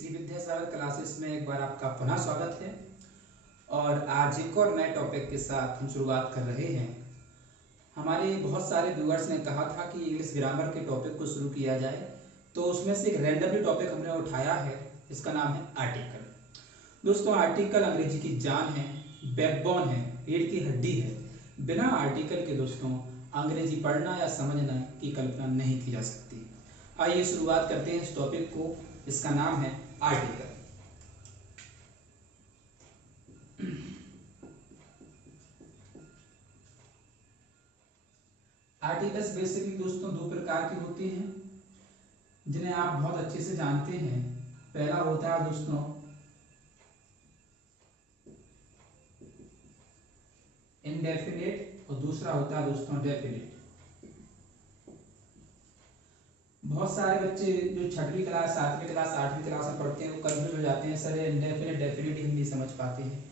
Shri Vidyasagar classes में एक बार आपका पुनः स्वागत है। और आज एक और नए टॉपिक के साथ हम शुरुआत कर रहे हैं। हमारे बहुत सारे व्यूअर्स ने कहा था कि इंग्लिश ग्रामर के टॉपिक को शुरू किया जाए, तो उसमें से एक रैंडमली टॉपिक हमने उठाया है। इसका नाम है आर्टिकल। दोस्तों, आर्टिकल अंग्रेजी की जान है, बैकबोन है, रीढ़ की हड्डी है। बिना आर्टिकल के दोस्तों अंग्रेजी पढ़ना या समझना की कल्पना नहीं की जा सकती। आइए शुरुआत करते हैं इस टॉपिक को। इसका नाम है आर्टिकल। आर्टिकल्स बेसिकली दोस्तों दो प्रकार के होते हैं, जिन्हें आप बहुत अच्छे से जानते हैं। पहला होता है दोस्तों इनडेफिनेट और दूसरा होता है दोस्तों डेफिनेट। बहुत सारे बच्चे जो छठवीं क्लास, सातवीं क्लास, आठवीं क्लास में पढ़ते हैं वो कंफ्यूज हो जाते हैं, सर इनडेफिनेट डेफिनेट ही नहीं समझ पाते हैं।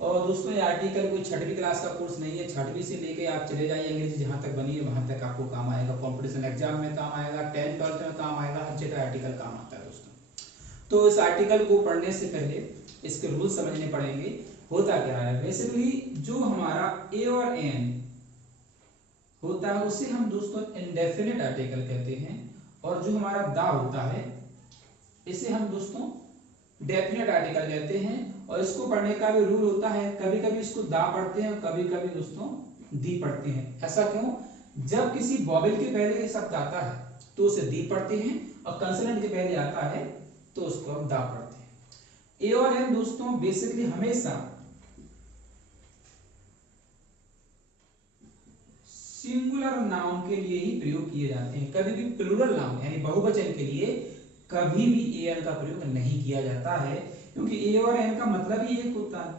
और दोस्तों ये आर्टिकल कोई छठवीं क्लास का कोर्स नहीं है। छठवीं से लेके आप चले जाइए, अंग्रेजी जहाँ तक बनी है वहाँ तक आपको काम आएगा। कॉम्पिटिशन एग्जाम में काम आएगा, 10th 12th में काम आएगा, हर जगह आर्टिकल काम आता है दोस्तों। तो इस आर्टिकल को पढ़ने से पहले इसके रूल समझने पड़ेंगे। होता क्या है, बेसिकली जो हमारा ए और एन होता है उसे हम दोस्तों इनडेफिनेट आर्टिकल कहते हैं, और जो हमारा दा होता है इसे हम दोस्तों डेफिनेट आर्टिकल कहते हैं। और इसको पढ़ने का भी रूल होता है, कभी कभी इसको दा पढ़ते हैं, कभी कभी दोस्तों दी पढ़ते हैं। ऐसा क्यों? जब किसी वॉवेल के पहले ये शब्द आता है तो उसे दी पढ़ते हैं, और कंसोनेंट के पहले आता है तो उसको हम दा पढ़ते हैं। ए और एन दोस्तों बेसिकली हमेशा सिंगुलर नाउन के लिए ही प्रयोग किए जाते हैं। कभी भी प्लूरल नाउन यानी बहुवचन के लिए कभी भी ए एन का प्रयोग नहीं किया जाता है, क्योंकि ए और एन का मतलब ही एक होता है।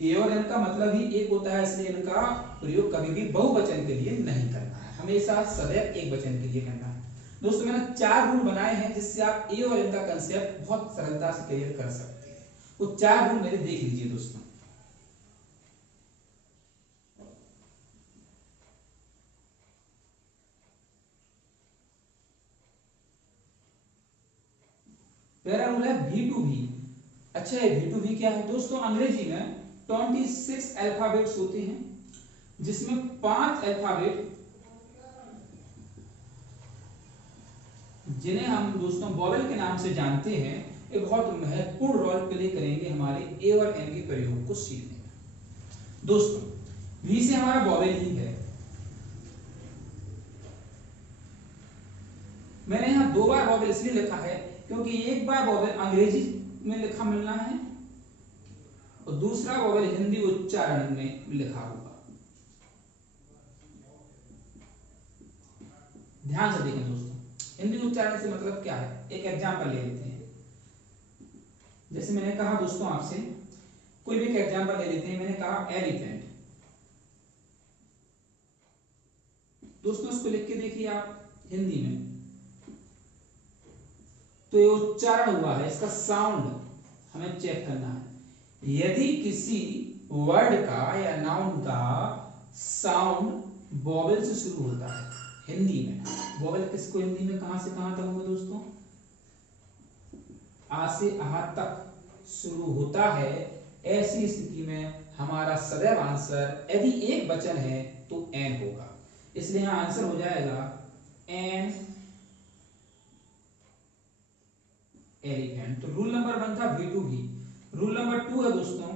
ए और एन का मतलब ही एक होता है, इसलिए इनका प्रयोग कभी भी बहुवचन के लिए नहीं करना है, हमेशा सदैव एक वचन के लिए करना है। दोस्तों मैंने 4 रूल बनाए हैं जिससे आप ए और एन का कंसेप्ट बहुत सरलता से क्लियर कर सकते हैं। वो 4 रूल मेरे देख लीजिए दोस्तों। पहला रूल है वी टू वी। अच्छा, ये वी टू वी क्या है दोस्तों? अंग्रेजी में 26 अल्फाबेट्स होते हैं, जिसमें 5 अल्फाबेट जिन्हें हम दोस्तों वॉवेल के नाम से जानते हैं, एक बहुत महत्वपूर्ण रोल प्ले करेंगे हमारे ए और एन के प्रयोग को सीखने में। दोस्तों वी से हमारा वॉवेल ही है। मैंने यहां 2 बार वॉवेल इसलिए लिखा है क्योंकि एक बार वॉवेल अंग्रेजी में लिखा मिलना है और दूसरा वॉवेल हिंदी उच्चारण में लिखा होगा। ध्यान से देखें दोस्तों, हिंदी उच्चारण से मतलब क्या है, एक एग्जांपल ले लेते हैं। जैसे मैंने कहा दोस्तों आपसे, कोई भी एक एग्जांपल ले लेते हैं। मैंने कहा एलिफेंट। दोस्तों इसको लिख के देखिए आप हिंदी में, तो ये उच्चारण हुआ है, इसका साउंड हमें चेक करना है। यदि किसी वर्ड का या नाउन का साउंड वॉवेल से शुरू होता है हिंदी में, वॉवेल किसको हिंदी में कहां से कहां तक होगा दोस्तों? आ से आहा तक शुरू होता है। ऐसी स्थिति में हमारा सदैव आंसर यदि एक वचन है तो एन होगा, इसलिए यहां आंसर हो जाएगा एन एलिफेंट। तो रूल नंबर 1 था V to V. Rule number 2 है दोस्तों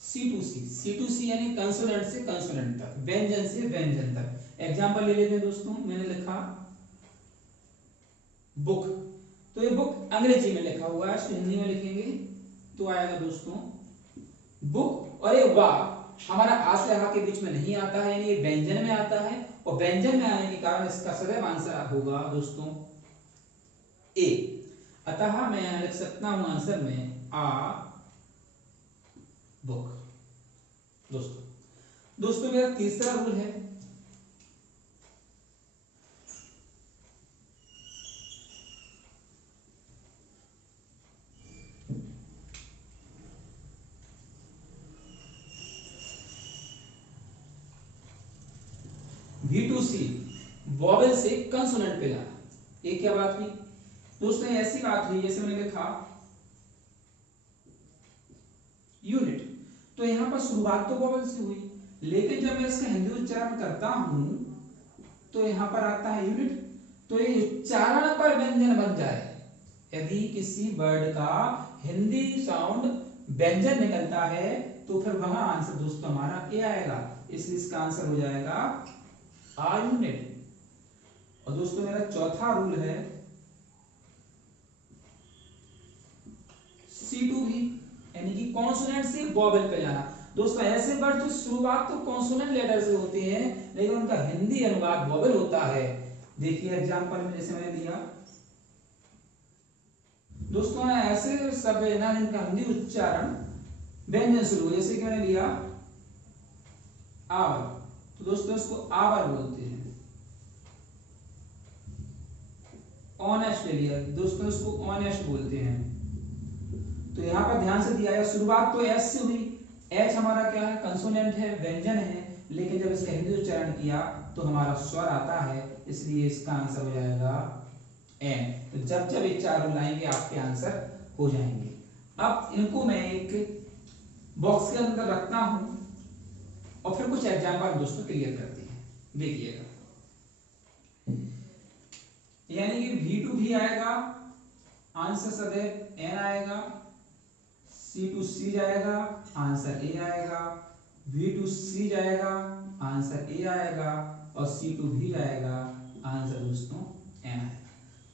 सी टू सी। सी टू सी यानी कंसोनेंट से कंसोनेंट तक, व्यंजन से व्यंजन तक। एग्जांपल ले लेते हैं दोस्तों। मैंने लिखा बुक, तो ये बुक अंग्रेजी में लिखा हुआ है, इसको हिंदी में लिखेंगे तो आएगा दोस्तों बुक। और ये वाह हमारा आ से आ के बीच में नहीं आता है, यानी ये व्यंजन में आता है, और व्यंजन में आने के कारण इसका सदैव आंसर होगा दोस्तों ए। अतः मैं यहां लिख सकता हूं आंसर में आ बुक। दोस्तों मेरा तीसरा रूल है V2C, वॉवेल से कंसोनेंट पे जाना। ये क्या बात हुई दोस्तों? ऐसी बात हुई जैसे मैंने लिखा यूनिट, तो यहां पर शुरुआत तो वॉवेल से हुई, लेकिन जब मैं इसका हिंदी उच्चारण करता हूं तो यहां पर आता है यूनिट। तो ये उच्चारण पर व्यंजन बन जाए, यदि किसी वर्ड का हिंदी साउंड व्यंजन निकलता है तो फिर वहां आंसर दोस्तों हमारा ए आएगा, इसलिए इसका आंसर हो जाएगा आ यूनिट। और दोस्तों मेरा चौथा रूल है C2V, यानी कि कॉन्सोनेंट से वॉवेल पे जाना। दोस्तों ऐसे वर्ड जो शुरुआत तो कॉन्सोनेंट लेटर से होते हैं लेकिन उनका हिंदी अनुवाद वॉवेल होता है। देखिए एग्जांपल में जैसे मैंने लिया दोस्तों, ऐसे शब्द है ना जिनका हिंदी उच्चारण व्यंजन शुरू, जैसे कि मैंने लिया आवर, तो दोस्तों इसको आवर बोलते हैं। ऑनेस्ट ले लिया दोस्तों, इसको ऑनेस्ट बोलते हैं। तो यहां पर ध्यान से दिया है शुरुआत तो एस से हुई, एच हमारा क्या है? कंसोनेंट है, व्यंजन है, लेकिन जब इसका हिंदी उच्चारण किया तो हमारा स्वर आता है, इसलिए इसका आंसर हो जाएगा एन। तो जब जब ये चार रूल आएंगे आपके आंसर हो जाएंगे। अब इनको मैं एक बॉक्स के अंदर रखता हूं और फिर कुछ एग्जांपल दोस्तों क्लियर करते हैं, देखिएगा। यानी कि V2V आएगा, आंसर सदैव एन आएगा, C2C जाएगा, आंसर ए आएगा, V2C जाएगा, आंसर ए आएगा, और C2V जाएगा, आंसर दोस्तों एन आएगा।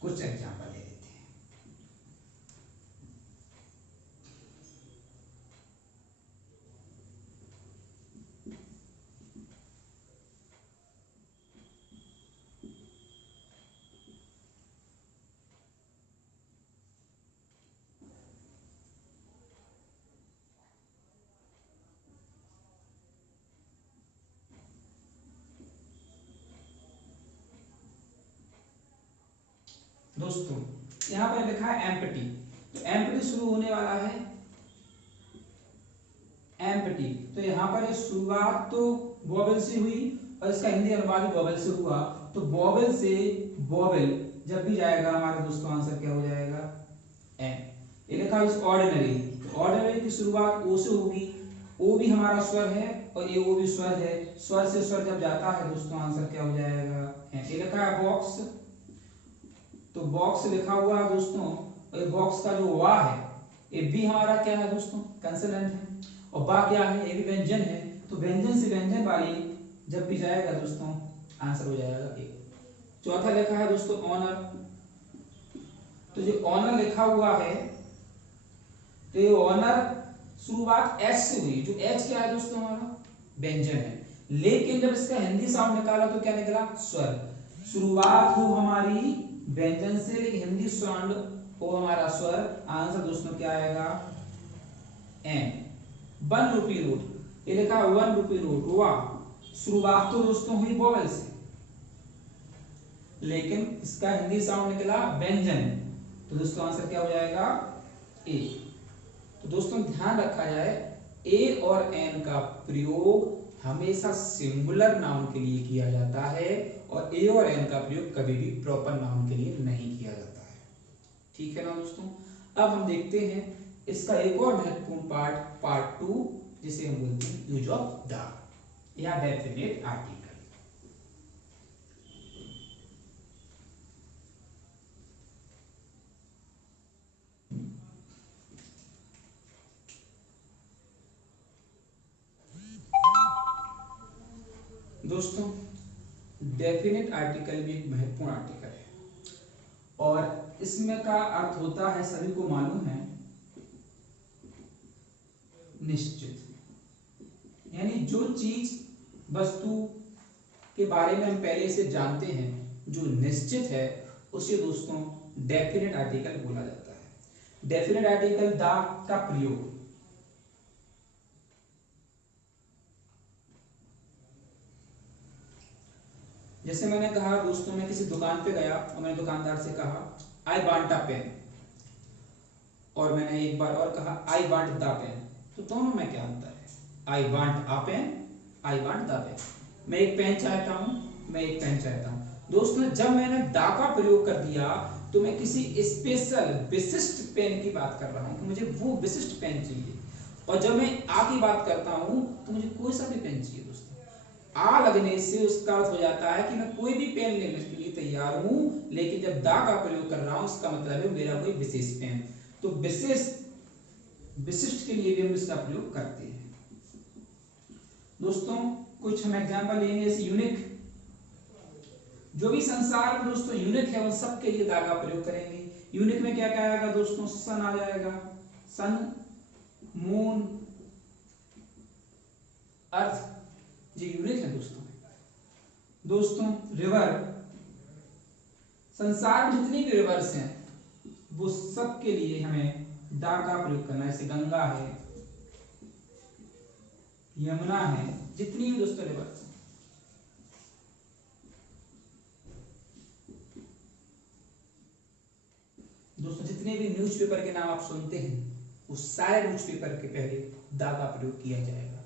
कुछ एग्जांपल ले लेते हैं। दोस्तों यहां पर लिखा है एम्प्टी, तो एम्प्टी शुरू होने वाला है एम्प्टी, तो यहां पर ये शुरुआत तो वॉवेल से हुई और इसका हिंदी अनुवाद भी वॉवेल से हुआ, तो वॉवेल से वॉवेल जब भी जाएगा हमारा दोस्तों आंसर क्या हो जाएगा? एन। ये लिखा है ऑर्डिनरी, तो ऑर्डिनरी की शुरुआत ओ से होगी, ओ भी हमारा स्वर है और ये ओ भी स्वर है, स्वर से स्वर जब जाता है दोस्तों आंसर क्या हो जाएगा? एन। ये लिखा है बॉक्स, तो बॉक्स लिखा हुआ है दोस्तों, और बॉक्स का जो वा है ये भी हमारा क्या है दोस्तों? कंसोनेंट है, और बा क्या है? ये भी व्यंजन है, तो व्यंजन से व्यंजन वाली जब भी जाएगा दोस्तों आंसर हो जाएगा ए। चौथा लिखा है दोस्तों ऑनर, तो जो ऑनर लिखा हुआ है तो ये ऑनर शुरुआत एच से हुई, जो एच क्या है दोस्तों? हमारा व्यंजन है, लेकिन जब इसका हिंदी साउंड निकाला तो क्या निकला? स्वर। शुरुआत हो हमारी व्यंजन से, लेकिन हिंदी साउंड हो हमारा स्वर, आंसर दोस्तों क्या आएगा? एन। 1 रुपी नोट, ये लिखा है 1 रुपी नोट, वाह, शुरुआत तो दोस्तों हुई वॉवेल से, लेकिन इसका हिंदी साउंड निकला व्यंजन, तो दोस्तों आंसर क्या हो जाएगा? ए। तो दोस्तों ध्यान रखा जाए ए और एन का प्रयोग हमेशा सिंगुलर नाउन के लिए किया जाता है और ए और एन का प्रयोग कभी भी प्रॉपर नाउन के लिए नहीं किया जाता है। ठीक है ना दोस्तों? अब हम देखते हैं इसका एक और महत्वपूर्ण पार्ट 2, जिसे हम बोलते हैं यूज ऑफ द या डेफिनेट आर्टिकल। दोस्तों डेफिनेट आर्टिकल भी एक महत्वपूर्ण आर्टिकल है और इसमें का अर्थ होता है, सभी को मालूम है, निश्चित। यानी जो चीज वस्तु के बारे में हम पहले से जानते हैं, जो निश्चित है, उसे दोस्तों डेफिनेट आर्टिकल बोला जाता है। डेफिनेट आर्टिकल द का प्रयोग जैसे मैंने कहा दोस्तों, मैं किसी दुकान पे गया और मैंने दुकानदार से कहा आई वांट अ पेन, और मैंने एक बार और कहा आई वांट द पेन, तो दोनों में क्या अंतर है? I want a pen, I want the pen. मैं एक पेन चाहता हूं, मैं एक पेन चाहता हूं, दोस्तों जब मैंने दा का प्रयोग कर दिया तो मैं किसी स्पेशल विशिष्ट पेन की बात कर रहा हूं कि मुझे वो विशिष्ट पेन चाहिए। और जब मैं आ की बात करता हूं तो मुझे कोई सा भी पेन चाहिए दोस्तों। आ लगने से उसका अर्थ हो जाता है कि मैं कोई भी पेन लेने के लिए तैयार हूं, लेकिन जब दा का प्रयोग कर रहा हूं उसका मतलब है मेरा कोई विशेष पेन। तो विशिष्ट के लिए भी हम इसका प्रयोग करते हैं। दोस्तों कुछ हम एग्जांपल लेंगे, जैसे यूनिक। जो भी संसार में दोस्तों यूनिक है उन सब के लिए दा का प्रयोग करेंगे। यूनिक में क्या क्या आएगा दोस्तों? सन आ जाएगा, सन, मून, अर्थ, ये यूनिक है दोस्तों। दोस्तों रिवर, संसार में जितनी भी रिवर्स हैं वो सब के लिए हमें दा का प्रयोग करना है। जैसे गंगा है, यमुना है, जितनी भी दोस्तों रिवर्स हैं। दोस्तों जितने भी न्यूज़पेपर के नाम आप सुनते हैं उस सारे न्यूज़पेपर के पहले दा का प्रयोग किया जाएगा।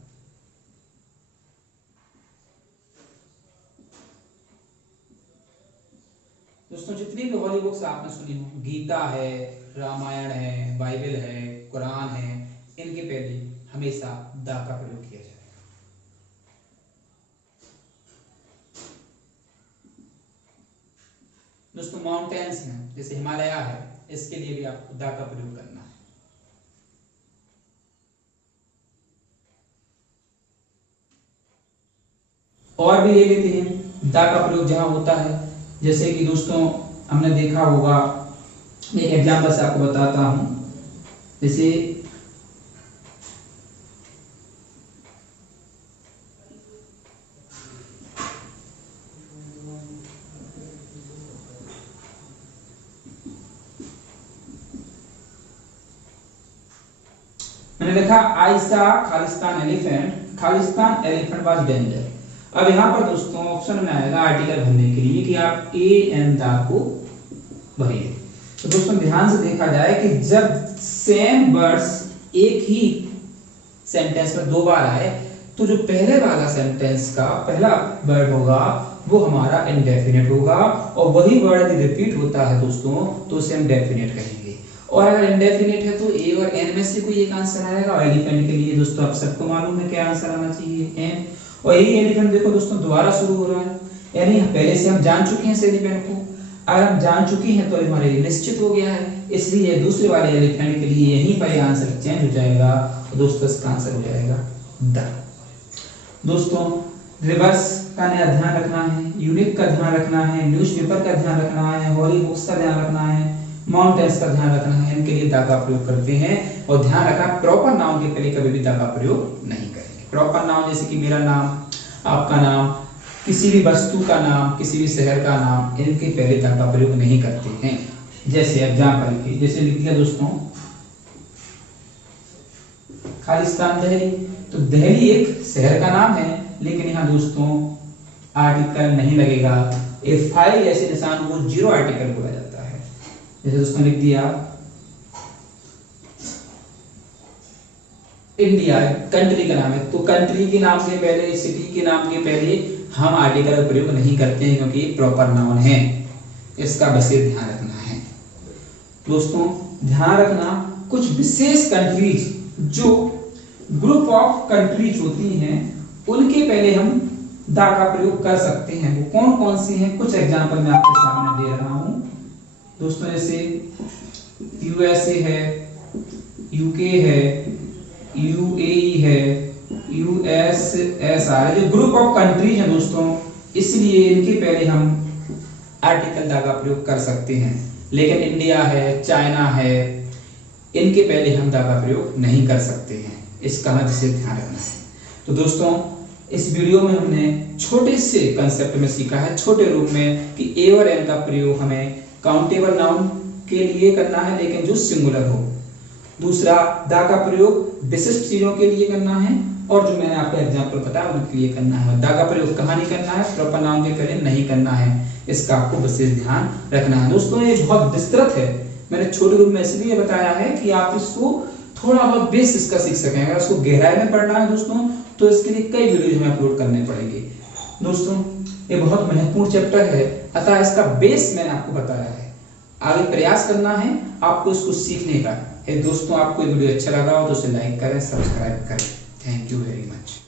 दोस्तों जितनी भी हॉली बुक्स आपने सुनी हो, गीता है, रामायण है, बाइबल है, कुरान है, इनके पहले हमेशा दा का प्रयोग किया जाएगा। दोस्तों माउंटेन्स में जैसे हिमालय है, इसके लिए भी आपको दा का प्रयोग करना है। और भी ले लेते हैं दा का प्रयोग जहां होता है। जैसे कि दोस्तों हमने देखा होगा, एक एग्जांपल से आपको बताता हूं। जैसे मैंने लिखा आई सा खालिस्तान एलिफेंट वाज डेंजर। अब यहाँ पर दोस्तों ऑप्शन में आएगा आर्टिकल भरने के लिए कि आप ए एन दा को भरिए। तो दोस्तों ध्यान से देखा जाए कि जब सेम वर्ड्स एक ही सेंटेंस में दो बार आए तो जो पहले वाला सेंटेंस का पहला वर्ड होगा वो हमारा इनडेफिनेट होगा, और वही वर्ड यदि रिपीट होता है दोस्तों तो उसे हम डेफिनेट कहेंगे। और अगर इनडेफिनेट है तो ए और एन में से कोई एक आंसर आएगा। और एलिफेंट के लिए दोस्तों आप सबको मालूम है क्या आंसर आना चाहिए? एन। और यही एलिफेंट देखो दोस्तों दोबारा शुरू हो रहा है, यानी पहले से हम जान चुके हैं इस एलिफेंट को। अगर हम जान चुके हैं तो हमारे लिए निश्चित हो गया है, इसलिए दूसरे वाले एलिफेंट के लिए यहीं पर आंसर चेंज हो जाएगा। और दोस्तों इसका आंसर हो जाएगा द। दोस्तों रिवर्स का ध्यान रखना है, यूनिक का ध्यान रखना है, न्यूज़पेपर का ध्यान रखना है, हॉली बुक्स का ध्यान रखना है, माउंटेन्स का ध्यान रखना है। इनके लिए दा का प्रयोग करते हैं। और ध्यान रखना प्रॉपर नाउन के पहले कभी भी दा का प्रयोग नहीं करेंगे। प्रॉपर नाउन जैसे कि मेरा नाम, आपका नाम, किसी भी वस्तु का नाम, किसी भी शहर का नाम, इनके पहले दा का प्रयोग नहीं करते हैं। जैसे एग्जांपल के जैसे लिख दिया दोस्तों खालिस्तान दिल्ली, तो दिल्ली एक शहर का नाम है, लेकिन यहाँ दोस्तों आर्टिकल नहीं लगेगा। ए फाइल ऐसे निशान को जीरो आर्टिकल बोला जाता है। जैसे दोस्तों लिख दिया इंडिया, कंट्री का नाम है, तो कंट्री के नाम के पहले, सिटी के नाम के पहले हम आर्टिकल का प्रयोग नहीं करते हैं, क्योंकि ये प्रॉपर नाउन है। इसका विशेष ध्यान रखना है। दोस्तों ध्यान रखना कुछ विशेष कंट्रीज जो ग्रुप ऑफ कंट्रीज होती हैं उनके पहले हम दा का प्रयोग कर सकते हैं। वो कौन कौन सी हैं, कुछ एग्जांपल मैं आपके सामने दे रहा हूं दोस्तों। जैसे यूएसए है, यूके है, यूएई है, यूएसएसआर, जो ग्रुप ऑफ कंट्रीज हैं दोस्तों, इसलिए इनके पहले हम आर्टिकल दा का प्रयोग कर सकते हैं। लेकिन इंडिया है, चाइना है, इनके पहले हम दा का प्रयोग नहीं कर सकते हैं। इसका हमें विशेष ध्यान रखना है। तो दोस्तों इस वीडियो में हमने छोटे से कंसेप्ट में सीखा है, छोटे रूप में, कि ए और एन का प्रयोग हमें काउंटेबल नाउन के लिए करना है, लेकिन जो सिंगुलर हो। दूसरा, दा का प्रयोग विशिष्ट चीजों के लिए करना है, और जो मैंने आपको एग्जांपल बताया उनके लिए करना है। दा का प्रयोग कहाँ नहीं करना है? प्रॉपर नाउन के पहले नहीं करना है। इसका आपको विशेष ध्यान रखना है। दोस्तों ये बहुत विस्तृत है, मैंने छोटे रूप में इसलिए बताया है कि आप इसको थोड़ा बहुत बेस इसका सीख सकें। अगर इसको गहराई में पढ़ना है दोस्तों तो इसके लिए कई वीडियो हमें अपलोड करने पड़ेंगे। दोस्तों ये बहुत महत्वपूर्ण चैप्टर है, अतः इसका बेस मैंने आपको बताया है। आगे प्रयास करना है आपको इसको सीखने का। दोस्तों आपको ये वीडियो अच्छा लगा हो तो उसे लाइक करें, सब्सक्राइब करें। Thank you very much.